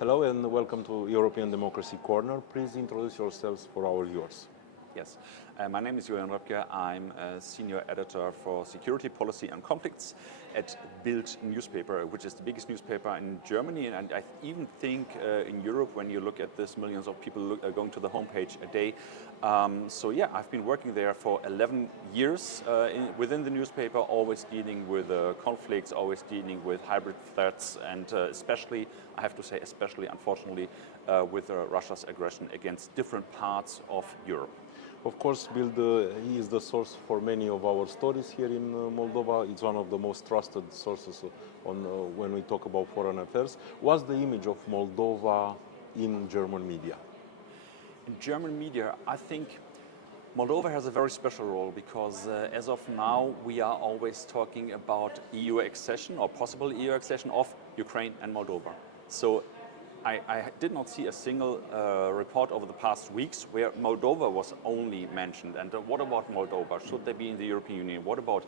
Hello and welcome to European Democracy Corner. Please introduce yourselves for our viewers. Yes, my name is Julian Röpcke. I'm a senior editor for security policy and conflicts at BILD newspaper, which is the biggest newspaper in Germany, and I even think in Europe when you look at this, millions of people going to the homepage a day. So yeah, I've been working there for 11 years within the newspaper, always dealing with conflicts, always dealing with hybrid threats, and especially, I have to say especially, unfortunately, with Russia's aggression against different parts of Europe. Of course, BILD is the source for many of our stories here in Moldova. It's one of the most trusted sources on when we talk about foreign affairs. What's the image of Moldova in German media? In German media, I think Moldova has a very special role because as of now, we are always talking about EU accession or possible EU accession of Ukraine and Moldova. So I did not see a single report over the past weeks where Moldova was only mentioned. And what about Moldova? Should they be in the European Union? What about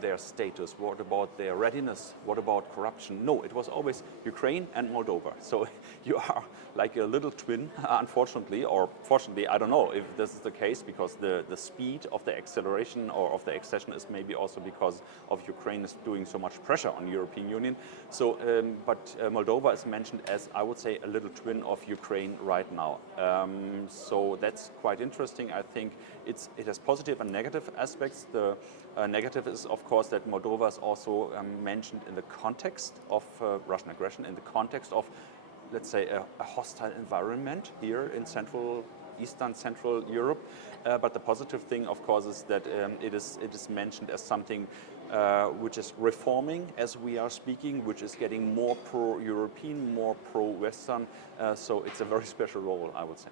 their status? What about their readiness? What about corruption? No, it was always Ukraine and Moldova. So you are like a little twin, unfortunately, or fortunately, I don't know if this is the case, because the speed of the acceleration or of the accession is maybe also because of Ukraine is doing so much pressure on the European Union. So, but Moldova is mentioned as, I would say, a little twin of Ukraine right now. So that's quite interesting. I think it has positive and negative aspects. The negative is, of course, that Moldova is also mentioned in the context of Russian aggression, in the context of, let's say, a hostile environment here in Eastern Central Europe. But the positive thing, of course, is that it is mentioned as something which is reforming as we are speaking, which is getting more pro-European, more pro-Western. So it's a very special role, I would say.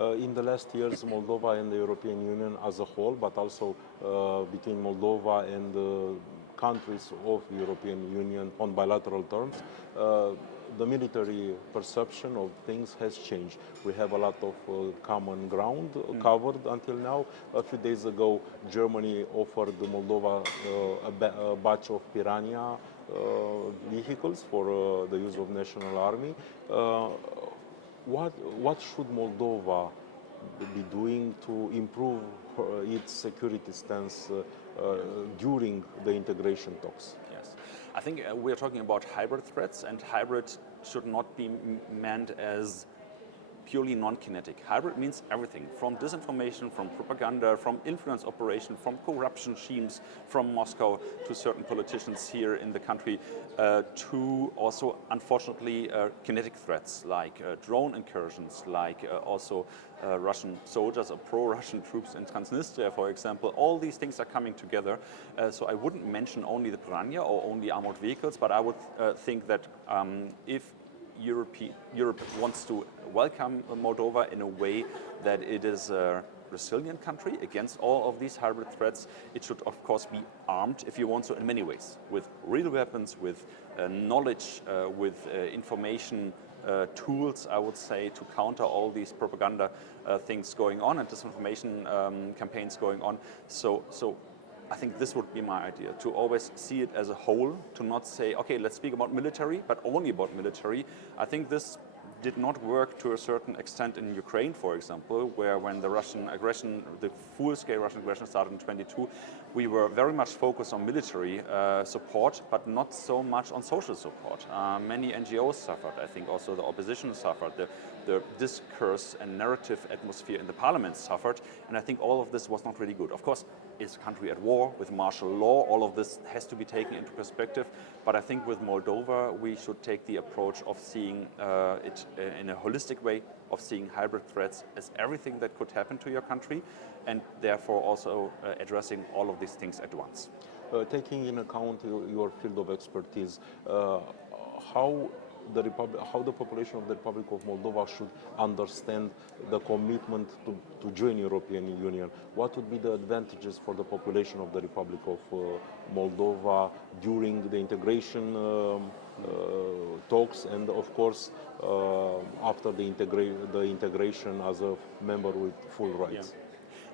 In the last years, Moldova and the European Union as a whole, but also between Moldova and the countries of the European Union on bilateral terms, the military perception of things has changed. We have a lot of common ground covered until now. A few days ago, Germany offered Moldova a batch of Piranha vehicles for the use of national army. What should Moldova be doing to improve its security stance during the integration talks? Yes, I think we are talking about hybrid threats, and hybrid should not be meant as purely non-kinetic. Hybrid means everything, from disinformation, from propaganda, from influence operation, from corruption schemes from Moscow to certain politicians here in the country, to also, unfortunately, kinetic threats like drone incursions, like also Russian soldiers or pro-Russian troops in Transnistria, for example. All these things are coming together. So I wouldn't mention only the Piranha or only armored vehicles, but I would think that if Europe wants to welcome Moldova in a way that it is a resilient country against all of these hybrid threats, it should of course be armed, if you want so, in many ways, with real weapons, with knowledge, with information tools, I would say, to counter all these propaganda things going on and disinformation campaigns going on. So I think this would be my idea, to always see it as a whole, to not say, okay, let's speak about military, but only about military. I think this did not work to a certain extent in Ukraine, for example, where when the Russian aggression, the full-scale Russian aggression started in 22, we were very much focused on military support, but not so much on social support. Many NGOs suffered. I think also the opposition suffered. The discourse and narrative atmosphere in the parliament suffered, and I think all of this was not really good. Of course, it's a country at war with martial law. All of this has to be taken into perspective, but I think with Moldova, we should take the approach of seeing it in a holistic way, of seeing hybrid threats as everything that could happen to your country, and therefore also addressing all of these things at once. Taking in account your field of expertise, how the population of the Republic of Moldova should understand the commitment to join European Union? What would be the advantages for the population of the Republic of Moldova during the integration talks, and of course after the integration as a member with full rights? Yeah.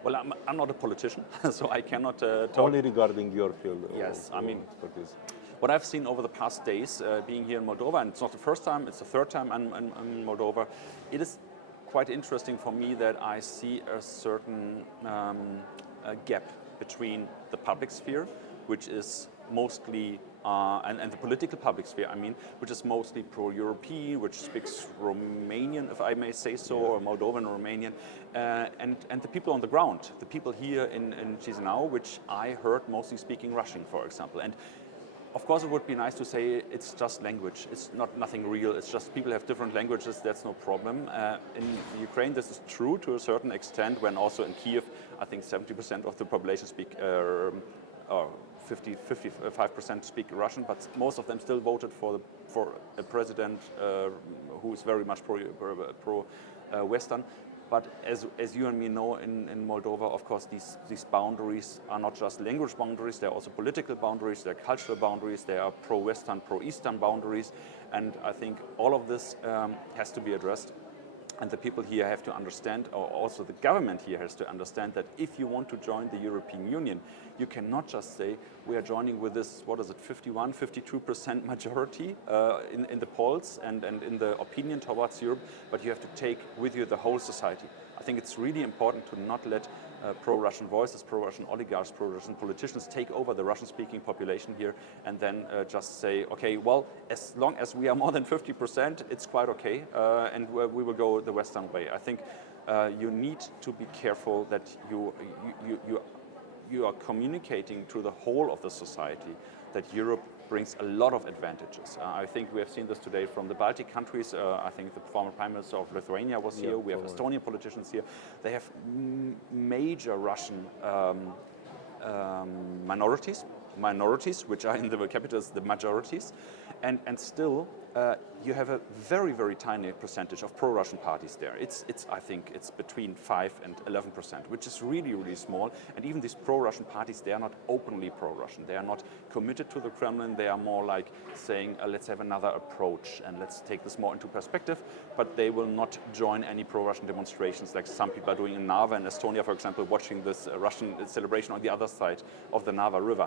Well, I'm not a politician, so I cannot talk. Only regarding your field yes, of I mean, expertise. What I've seen over the past days, being here in Moldova, and it's not the first time, it's the third time I'm in Moldova, it is quite interesting for me that I see a certain gap between the public sphere, which is mostly, and the political public sphere, I mean, which is mostly pro-European, which speaks Romanian, if I may say so, or Moldovan Romanian, and the people on the ground, the people here in Chisinau, which I heard mostly speaking Russian, for example. And of course, it would be nice to say it's just language. It's nothing real. It's just people have different languages. That's no problem. In Ukraine, this is true to a certain extent. When also in Kiev, I think 70% of the population speak, or 55% speak Russian. But most of them still voted for a president who is very much pro-Western. But as you and me know, in Moldova, of course, these boundaries are not just language boundaries, they're also political boundaries, they're cultural boundaries, they are pro-Western, pro-Eastern boundaries. And I think all of this has to be addressed. And the people here have to understand, or also the government here has to understand, that if you want to join the European Union, you cannot just say, we are joining with this, what is it, 51, 52% majority in the polls and in the opinion towards Europe, but you have to take with you the whole society. I think it's really important to not let pro-Russian voices, pro-Russian oligarchs, pro-Russian politicians take over the Russian-speaking population here and then just say, okay, well, as long as we are more than 50%, it's quite okay, and we will go the Western way. I think you need to be careful that you are communicating to the whole of the society that Europe brings a lot of advantages. I think we have seen this today from the Baltic countries. I think the former Prime Minister of Lithuania was here. We have Estonian politicians here. They have major Russian minorities, which are in the capitals the majorities, and still you have a very, very tiny percentage of pro-Russian parties there. I think it's between 5 and 11%, which is really, really small. And even these pro-Russian parties, they are not openly pro-Russian. They are not committed to the Kremlin. They are more like saying, let's have another approach and let's take this more into perspective. But they will not join any pro-Russian demonstrations like some people are doing in Narva in Estonia, for example, watching this Russian celebration on the other side of the Narva River.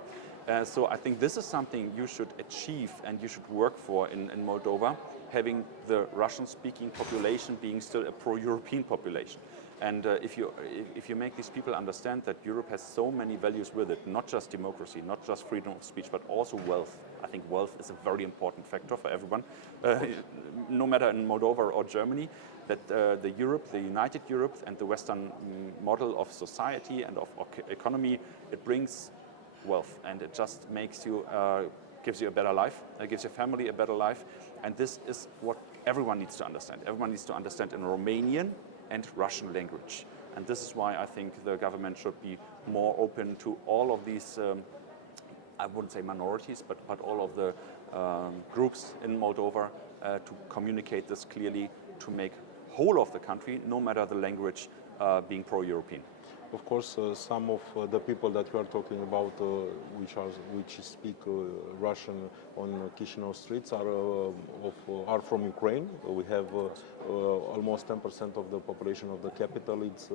So I think this is something you should achieve and you should work for in Moldova, having the Russian-speaking population being still a pro-European population. And if you make these people understand that Europe has so many values with it, not just democracy, not just freedom of speech, but also wealth. I think wealth is a very important factor for everyone, no matter in Moldova or Germany, that the United Europe and the Western model of society and of economy, it brings wealth, and it just makes you, gives you a better life, gives your family a better life, and this is what everyone needs to understand. Everyone needs to understand in Romanian and Russian language, and this is why I think the government should be more open to all of these, I wouldn't say minorities, but all of the groups in Moldova to communicate this clearly, to make whole of the country, no matter the language, being pro-European. Of course, some of the people that we are talking about, which speak Russian on Chisinau streets, are from Ukraine. We have almost 10% of the population of the capital. It's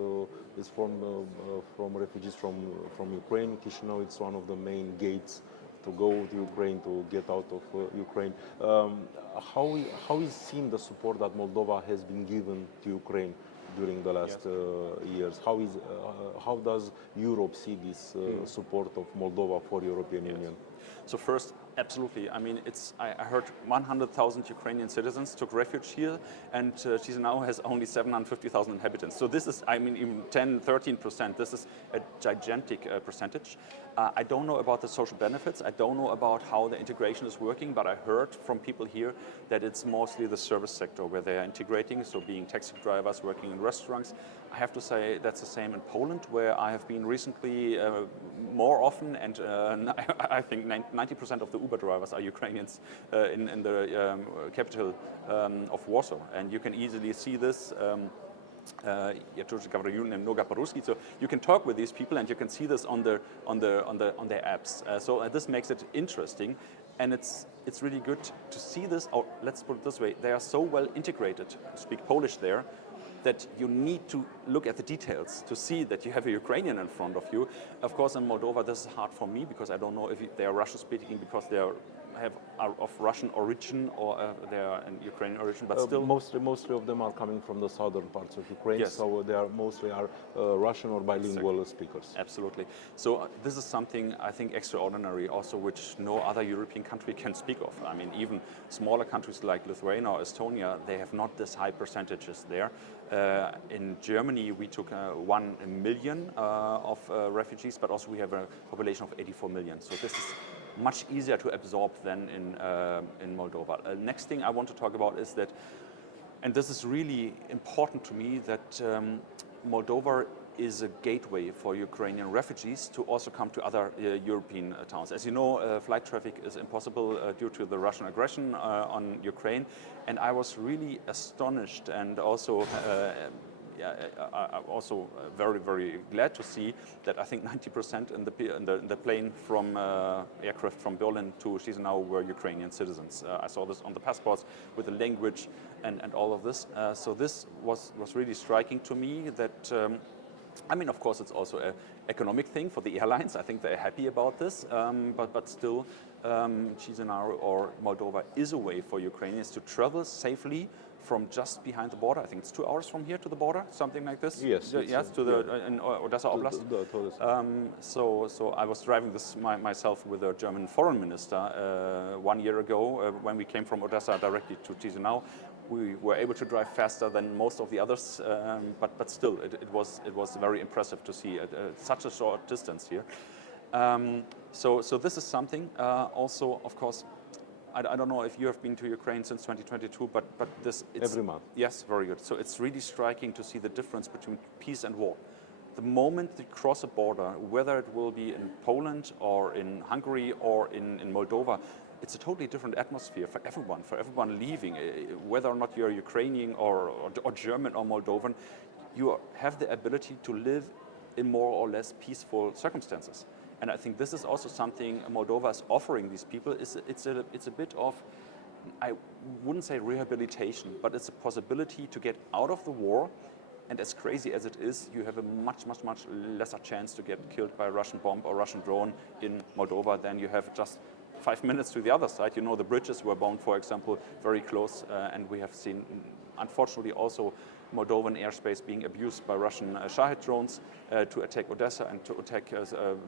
from refugees from Ukraine. Chisinau, it's one of the main gates to go to Ukraine, to get out of Ukraine. How is seen the support that Moldova has been given to Ukraine during the last years? How does Europe see this support of Moldova for European Union? So first, absolutely. I mean, I heard 100,000 Ukrainian citizens took refuge here, and Chisinau has only 750,000 inhabitants. So this is, I mean, even 10, 13%. This is a gigantic percentage. I don't know about the social benefits. I don't know about how the integration is working, but I heard from people here that it's mostly the service sector where they are integrating, so being taxi drivers, working in restaurants. I have to say that's the same in Poland, where I have been recently more often, and I think 90% of the Uber drivers are Ukrainians in the capital of Warsaw, and you can easily see this. So you can talk with these people, and you can see this on their apps. So this makes it interesting, and it's really good to see this. Or let's put it this way: they are so well integrated. Speak Polish there, that you need to look at the details to see that you have a Ukrainian in front of you. Of course, in Moldova, this is hard for me because I don't know if they are Russian speaking because they are are of Russian origin or they are in Ukrainian origin, but still mostly of them are coming from the southern parts of Ukraine, Yes. so they are mostly Russian or bilingual speakers. Absolutely. So this is something I think extraordinary also which no other European country can speak of. I mean, even smaller countries like Lithuania or Estonia, they have not this high percentages there. In Germany, we took 1 million of refugees, but also we have a population of 84 million. So this is much easier to absorb than in Moldova. Next thing I want to talk about is that, and this is really important to me, that Moldova is a gateway for Ukrainian refugees to also come to other European towns. As you know, flight traffic is impossible due to the Russian aggression on Ukraine, and I was really astonished and also also very, very glad to see that I think 90% in the plane from aircraft from Berlin to Chisinau were Ukrainian citizens. I saw this on the passports with the language and all of this. So this was really striking to me that I mean, of course, it's also an economic thing for the airlines. I think they're happy about this, but still, Chisinau or Moldova is a way for Ukrainians to travel safely from just behind the border. I think it's 2 hours from here to the border, something like this. Yes, yes, to the in Odessa Oblast. So I was driving this myself with a German foreign minister 1 year ago when we came from Odessa directly to Chisinau. We were able to drive faster than most of the others, but still, it was very impressive to see such a short distance here. So this is something. Also, of course, I don't know if you have been to Ukraine since 2022, but this every month. Yes, very good. So it's really striking to see the difference between peace and war. The moment you cross a border, whether it will be in Poland or in Hungary or in Moldova, it's a totally different atmosphere for everyone leaving, whether or not you're Ukrainian or German or Moldovan. You have the ability to live in more or less peaceful circumstances. And I think this is also something Moldova is offering these people. It's a bit of, I wouldn't say rehabilitation, but it's a possibility to get out of the war. And as crazy as it is, you have a much lesser chance to get killed by a Russian bomb or Russian drone in Moldova than you have just 5 minutes to the other side. You know, the bridges were bombed, for example, very close, and we have seen, unfortunately, also Moldovan airspace being abused by Russian Shahed drones to attack Odessa and to attack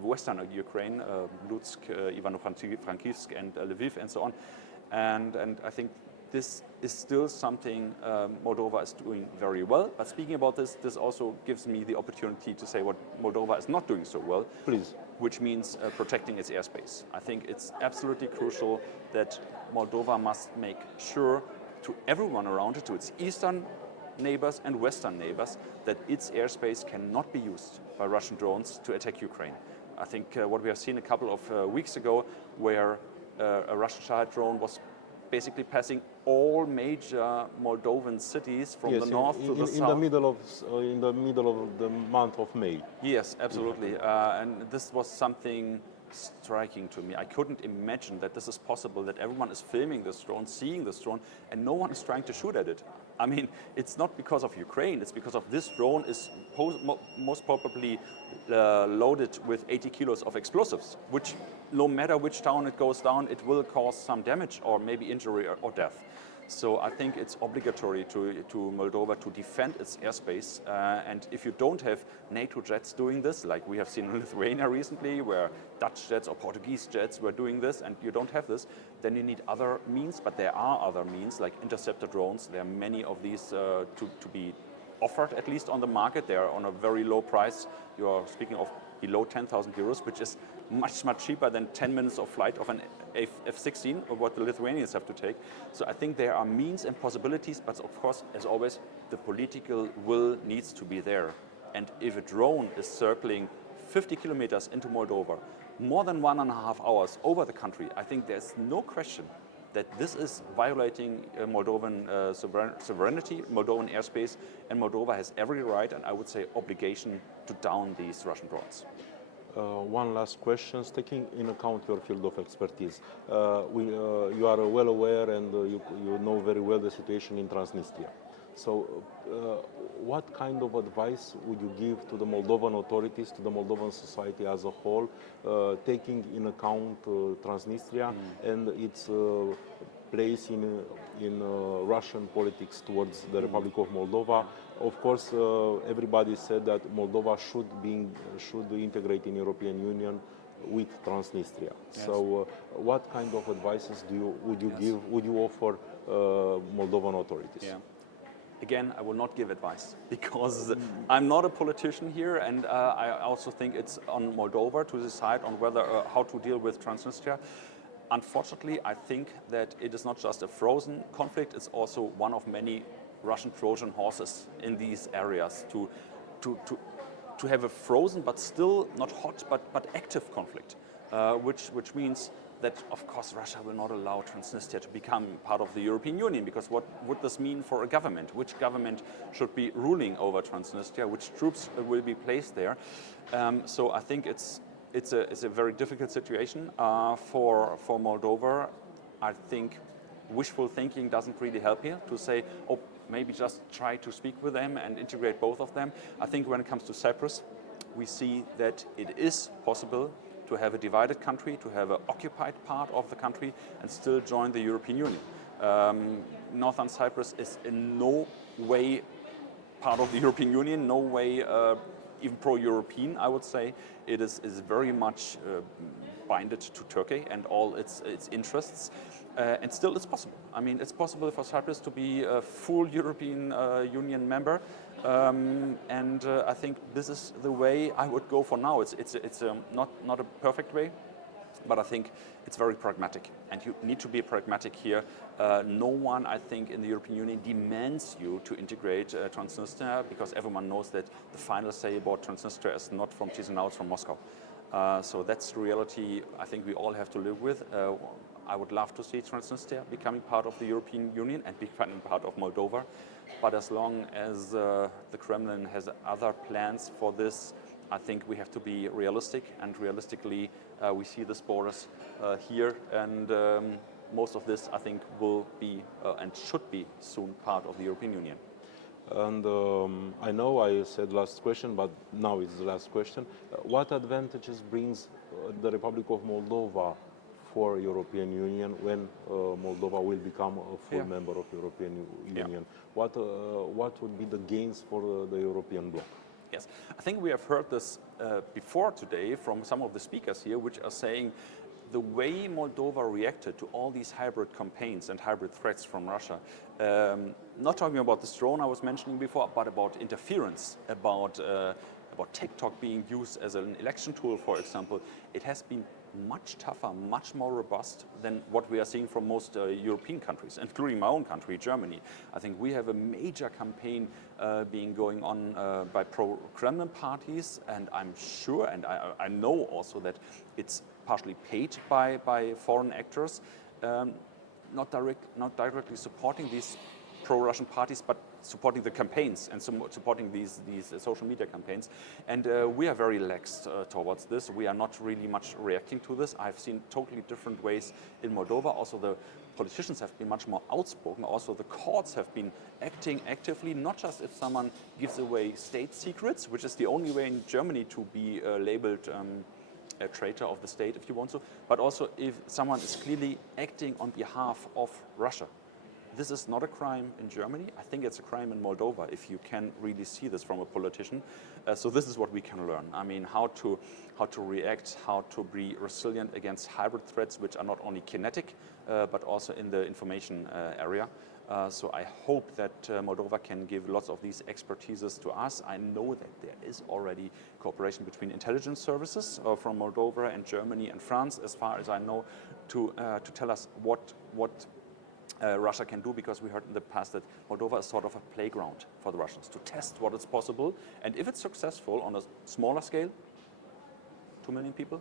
western Ukraine, Lutsk, Ivano-Frankivsk, and Lviv, and so on. And I think this is still something Moldova is doing very well. But speaking about this also gives me the opportunity to say what Moldova is not doing so well. Please. Which means protecting its airspace. I think it's absolutely crucial that Moldova must make sure to everyone around it, to its eastern neighbors and western neighbors, that its airspace cannot be used by Russian drones to attack Ukraine. I think what we have seen a couple of weeks ago, where a Russian Shahed drone was basically passing all major Moldovan cities from the north to the south. In the middle of the month of May. Yes, absolutely. And this was something striking to me. I couldn't imagine that this is possible, that everyone is filming this drone, seeing this drone, and no one is trying to shoot at it. I mean, it's not because of Ukraine, it's because of this drone is most probably loaded with 80 kilos of explosives, which no matter which town it goes down, it will cause some damage or maybe injury or death. So I think it's obligatory to Moldova to defend its airspace. And if you don't have NATO jets doing this, like we have seen in Lithuania recently, where Dutch jets or Portuguese jets were doing this, and you don't have this, then you need other means. But there are other means, like interceptor drones. There are many of these to be offered, at least on the market. They are on a very low price. You are speaking of below 10,000 euros, which is much cheaper than 10 minutes of flight of an F-16, or what the Lithuanians have to take. So I think there are means and possibilities, but of course, as always, the political will needs to be there. And if a drone is circling 50 kilometers into Moldova, more than 1.5 hours over the country, I think there's no question that this is violating Moldovan sovereignty, Moldovan airspace, and Moldova has every right, and I would say obligation, to down these Russian drones. One last question, taking in account your field of expertise. You are well aware and you know very well the situation in Transnistria. So, what kind of advice would you give to the Moldovan authorities, to the Moldovan society as a whole, taking in account Transnistria and its place in Russian politics towards the Republic of Moldova? Of course, everybody said that Moldova should integrate in European Union with Transnistria. Yes. So, what kind of advices would you offer Moldovan authorities? Yeah. Again, I will not give advice because I'm not a politician here, and I also think it's on Moldova to decide on whether how to deal with Transnistria. Unfortunately, I think that it is not just a frozen conflict; it's also one of many Russian Trojan horses in these areas to have a frozen but still not hot but active conflict, which means that, of course, Russia will not allow Transnistria to become part of the European Union, because what would this mean for a government? Which government should be ruling over Transnistria? Which troops will be placed there? So I think it's a very difficult situation for Moldova. I think wishful thinking doesn't really help here to say, oh, maybe just try to speak with them and integrate both of them. I think when it comes to Cyprus, we see that it is possible to have a divided country, to have an occupied part of the country and still join the European Union. Northern Cyprus is in no way part of the European Union, no way even pro-European, I would say. It is very much binded to Turkey and all its interests. And still it's possible. I mean, it's possible for Cyprus to be a full European Union member. And I think this is the way I would go for now. It's not a perfect way, but I think it's very pragmatic. And you need to be pragmatic here. No one, I think, in the European Union demands you to integrate Transnistria, because everyone knows that the final say about Transnistria is not from Chisinau, it's from Moscow. So that's the reality I think we all have to live with. I would love to see Transnistria becoming part of the European Union and becoming part of Moldova. But as long as the Kremlin has other plans for this, I think we have to be realistic. And realistically, we see the borders here. And most of this, I think, will be and should be soon part of the European Union. And I know I said last question, but now it's the last question. What advantages brings the Republic of Moldova for European Union when Moldova will become a full member of European Union? What would be the gains for the European bloc? Yes, I think we have heard this before today from some of the speakers here, which are saying the way Moldova reacted to all these hybrid campaigns and hybrid threats from Russia, not talking about this drone I was mentioning before, but about interference, about TikTok being used as an election tool, for example, it has been much tougher, much more robust than what we are seeing from most European countries, including my own country, Germany. I think we have a major campaign being going on by pro-Kremlin parties, and I'm sure, and I know also that it's partially paid by foreign actors, not directly supporting these pro-Russian parties, but supporting the campaigns and supporting these social media campaigns. And we are very lax towards this. We are not really much reacting to this. I've seen totally different ways in Moldova. Also, the politicians have been much more outspoken. Also, the courts have been acting actively, not just if someone gives away state secrets, which is the only way in Germany to be labeled a traitor of the state, if you want to, but also if someone is clearly acting on behalf of Russia. This is not a crime in Germany. I think it's a crime in Moldova, if you can really see this from a politician. So this is what we can learn. I mean, how to react, how to be resilient against hybrid threats, which are not only kinetic, but also in the information area. So I hope that Moldova can give lots of these expertises to us. I know that there is already cooperation between intelligence services from Moldova and Germany and France, as far as I know, to tell us what Russia can do, because we heard in the past that Moldova is sort of a playground for the Russians to test what is possible. And if it's successful on a smaller scale, 2 million people,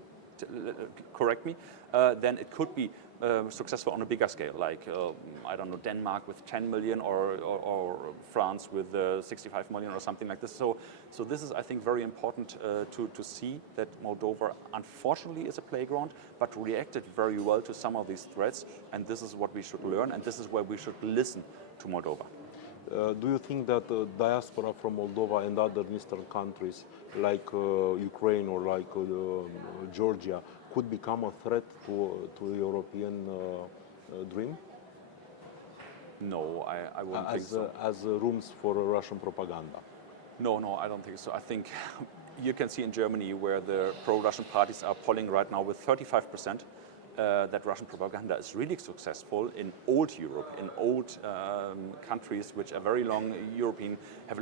correct me, then it could be successful on a bigger scale, like, I don't know, Denmark with 10 million or France with 65 million or something like this. So this is, I think, very important to see that Moldova, unfortunately, is a playground, but reacted very well to some of these threats. And this is what we should learn, and this is where we should listen to Moldova. Do you think that diaspora from Moldova and other eastern countries like Ukraine or like Georgia could become a threat to the European dream? No, I wouldn't think so. As rooms for Russian propaganda? No, I don't think so. I think you can see in Germany where the pro-Russian parties are polling right now with 35%. That Russian propaganda is really successful in old Europe, in old countries which are have a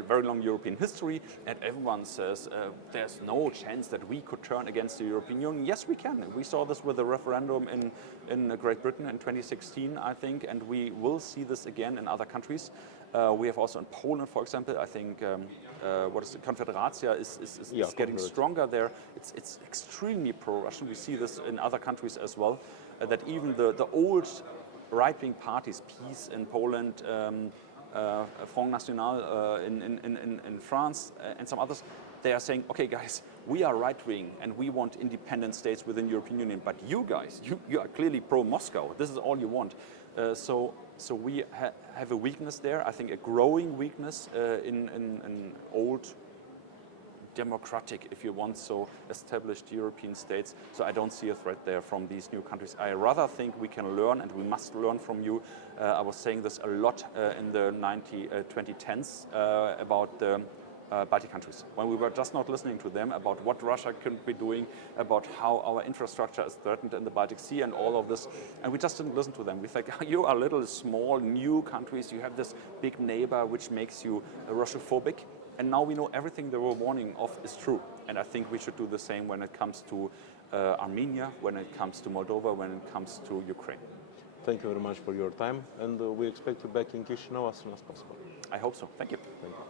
very long European history, and everyone says there's no chance that we could turn against the European Union. Yes, we can. We saw this with the referendum in Great Britain in 2016, I think, and we will see this again in other countries. We have also in Poland, for example, I think, Konfederacja is getting stronger there. It's extremely pro-Russian. We see this in other countries as well, that even the old right-wing parties, PiS in Poland, Front National in France, and some others, they are saying, okay, guys, we are right-wing and we want independent states within the European Union, but you guys, you are clearly pro-Moscow. This is all you want. So we have a weakness there, I think a growing weakness in old democratic, if you want so, established European states. So I don't see a threat there from these new countries. I rather think we can learn, and we must learn from you. I was saying this a lot in the 2010s about the Baltic countries, when we were just not listening to them about what Russia could be doing, about how our infrastructure is threatened in the Baltic Sea and all of this, and we just didn't listen to them. We think, you are little small new countries, you have this big neighbor which makes you Russophobic, and now we know everything they were warning of is true, and I think we should do the same when it comes to Armenia, when it comes to Moldova, when it comes to Ukraine. Thank you very much for your time, and we expect you back in Chișinău as soon as possible. I hope so. Thank you. Thank you.